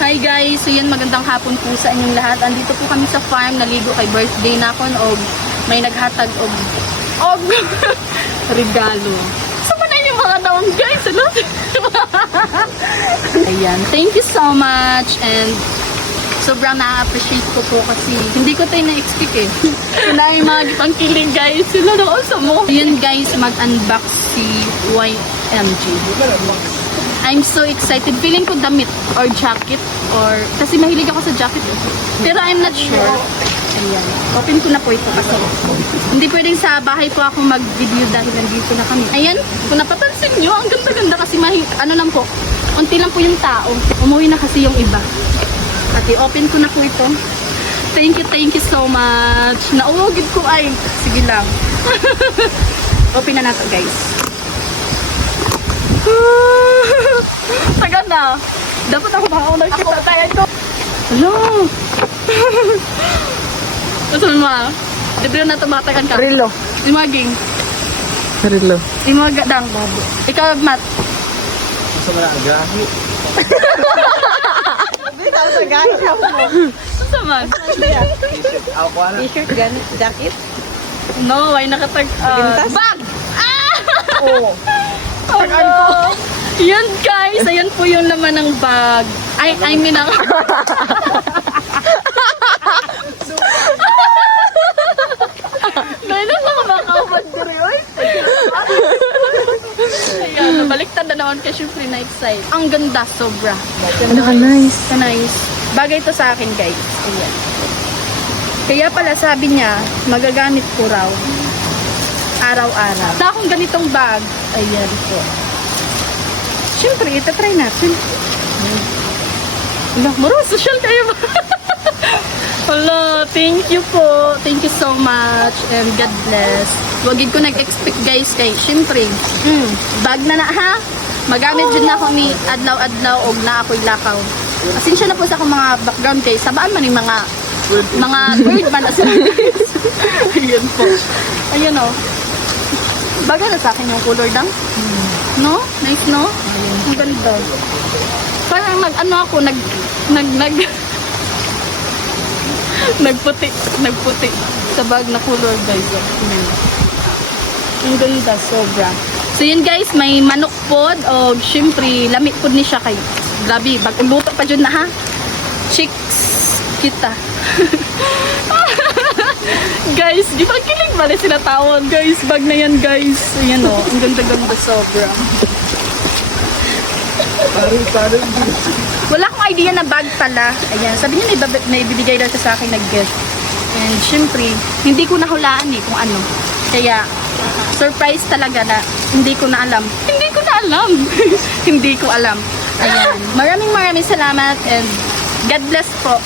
Hi guys, so yan, magandang hapon po sa inyong lahat. Andito po kami sa farm, naligo kay birthday na kon og may naghatag og regalo. Sama na yung mga daon guys, ano? Ayan, thank you so much and sobrang na-appreciate ko po kasi hindi ko tayo na-expect eh. Sila yung mga gipangkiling guys, sila doon sa mo. Yun guys, mag-unbox si YMG. I'm so excited. Feeling ko damit or jacket or... Kasi mahilig ako sa jacket. Pero I'm not sure. Ayan. Open ko na po ito kasi. Hindi pwedeng sa bahay po ako mag-video dahil nandito na kami. Ayan. Kung napapansin nyo, ang ganda-ganda kasi ano lang po. Unti lang po yung tao. Umuwi na kasi yung iba. At i-open ko na po ito. Thank you so much. Nauugid ko ay. Sige lang. Open na nato guys. Tagal na. Dapat ako makaunag kita tayo ito. Hello. Gusto mo ma? Libre na tumatagan ka. Rilo. Imaging. Rilo. Imagadang. Ikaw, Matt. Gusto mo na ang gahi. Sa gani ako mo. Gusto man? Ako ko na. T-shirt, ganit, jacket. No, ay nakatag... Pintas? bag! Ah! Oo. Tagaan ko. Yan guys, ayan po yung laman ng bag. I mean ang... Dahil lang ako makaubad ko rin. Ayan, nabaliktad na naman kasi syempre na-excite. Ang ganda, sobra. Ano ka nice? Nice. Bagay to sa akin guys. Ayan. Kaya pala sabi niya, magagamit ko raw araw-araw. Sa akong ganitong bag, ayan po. Siyempre, itatry natin. Wala, marang social kayo ba? Wala, thank you po. Thank you so much and God bless. Wagid ko nag-expect guys kay, siyempre, bag na ha? Magamit din na ako ni adlaw-adlaw og na ako'y lakaw. Pasensya na po sa akong mga background guys. Sabaan man yung mga bird man na sila guys. Ayan po. Ayan o. Baga na sa akin yung color dang. No? Nice, no? Ang ganda. Parang nag-ano ako, nagputi sa bag na color guys. Ang ganda, sobra. So yun guys, may manok pod o syempre, lamig pod ni siya kay. Grabe, luto pa dyan na ha. Chicks kita. Guys, di ba kilig ba sila tawon? Guys, bag na yan guys. Ayan o, ang ganda-ganda sobra. Parang Wala akong idea na bag pala. Ayan, sabi niya may bibigay daw siya sa akin nag-guest. And syempre, hindi ko nahulaan eh kung ano. Kaya, surprise talaga na hindi ko na alam. Hindi ko na alam. Hindi ko alam. Ayan, maraming salamat and God bless po.